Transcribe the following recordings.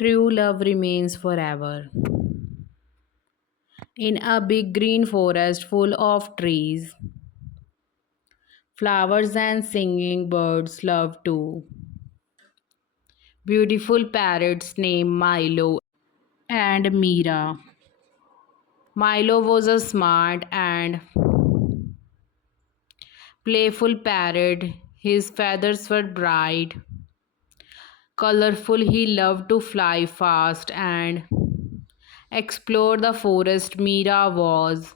True love remains forever. In a big green forest full of trees, flowers and singing birds love too. Beautiful parrots named Milo and Mira. Milo was a smart and playful parrot. His feathers were bright, colorful. He loved to fly fast and explore the forest. Mira was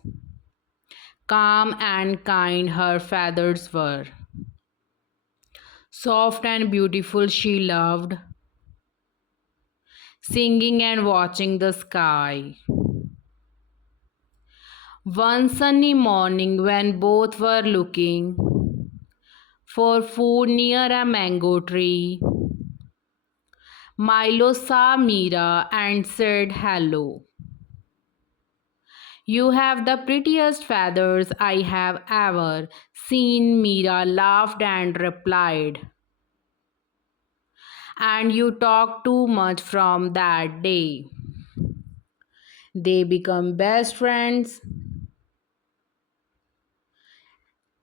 calm and kind. Her feathers were soft and beautiful. She loved singing and watching the sky. One sunny morning, when both were looking for food near a mango tree, Milo saw Mira and said, "Hello. You have the prettiest feathers I have ever seen." Mira laughed and replied, "And you talk too much." From that day, they become best friends.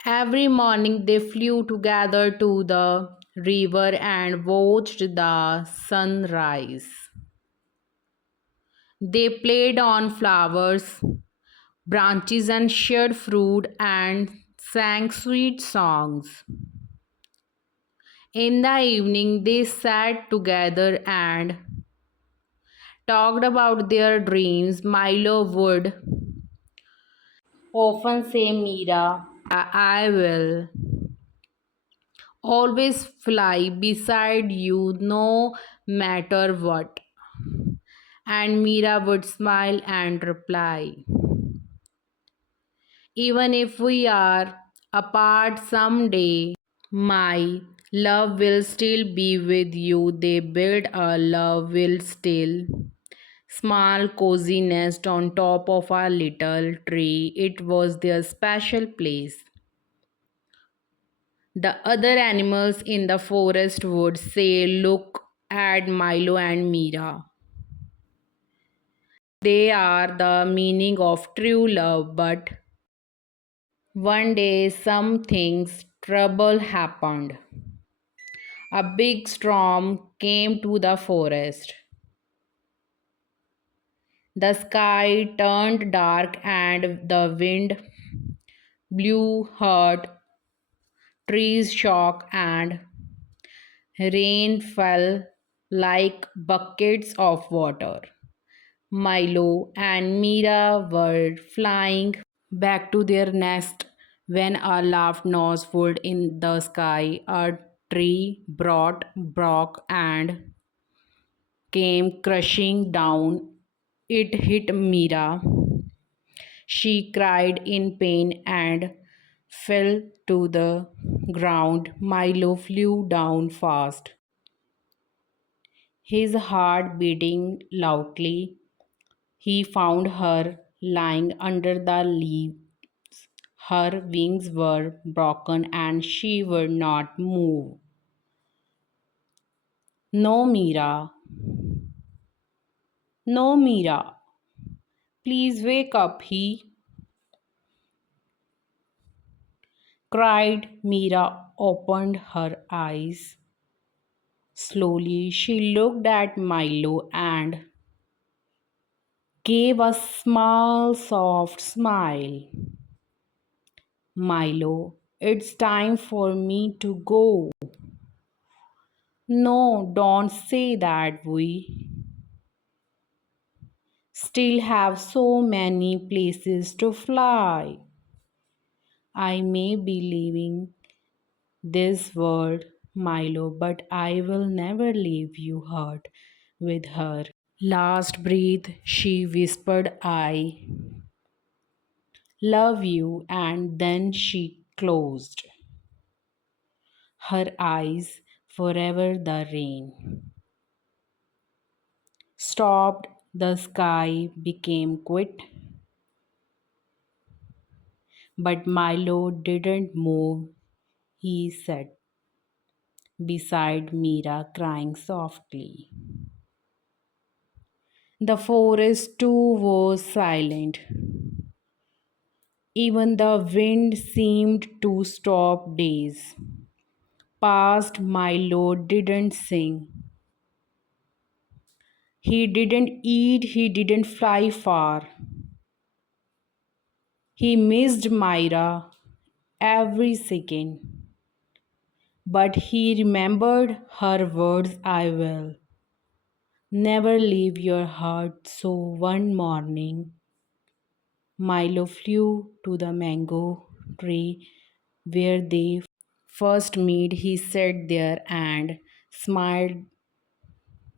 Every morning they flew together to the river and watched the sunrise. They played on flowers, branches, and shared fruit and sang sweet songs. In the evening, they sat together and talked about their dreams. Milo would often say, "Mira, I will always fly beside you no matter what." And Mira would smile and reply, "Even if we are apart someday, my love will still be with you." They built a love will still small cozy nest on top of a little tree. It was their special place. The other animals in the forest would say, "Look at Milo and Mira. They are the meaning of true love." But one day something's trouble happened. A big storm came to the forest. The sky turned dark and the wind blew hard, trees shook, and rain fell like buckets of water. Milo and Mira were flying back to their nest when a loud noise would in the sky. A tree broke and came crushing down. It hit Mira. She cried in pain and fell to the ground. Milo flew down fast, his heart beating loudly. He found her lying under the leaves. Her wings were broken and she would not move. "No, Mira. No, Mira. Please wake up," he cried. Mira opened her eyes. Slowly, she looked at Milo and gave a small, soft smile. "Milo, it's time for me to go." "No, don't say that. We still have so many places to fly. I may be leaving this world, Milo, but I will never leave you." Hurt with her last breath, she whispered, "I love you." And then she closed her eyes forever. The rain stopped, the sky became quiet, but Milo didn't move. He sat beside Mira, crying softly. The forest too was silent. Even the wind seemed to stop days. Past Milo didn't sing. He didn't eat, he didn't fly far. He missed Myra every second. But he remembered her words, I will never leave your heart. So one morning, Milo flew to the mango tree where they first meet. He sat there and smiled.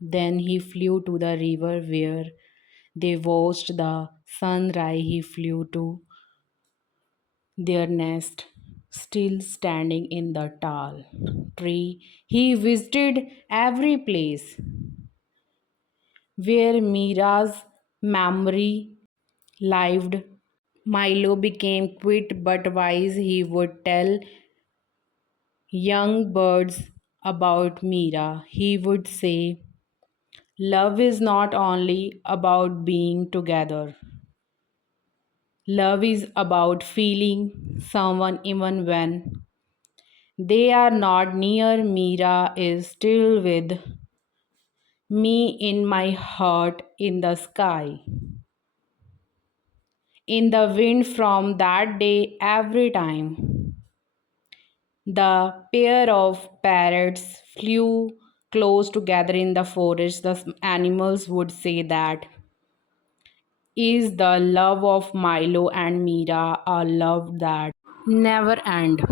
Then he flew to the river where they watched the sunrise. He flew to their nest, still standing in the tall tree. He visited every place where Mira's memory lived. Milo became quiet but wise. He would tell young birds about Mira. He would say, love is not only about being together, love is about feeling someone even when they are not near. Mira is still with me in my heart, in the sky, in the wind. From that day, every time the pair of parrots flew close together in the forest, the animals would say that is the love of Milo and Mira, a love that never ends.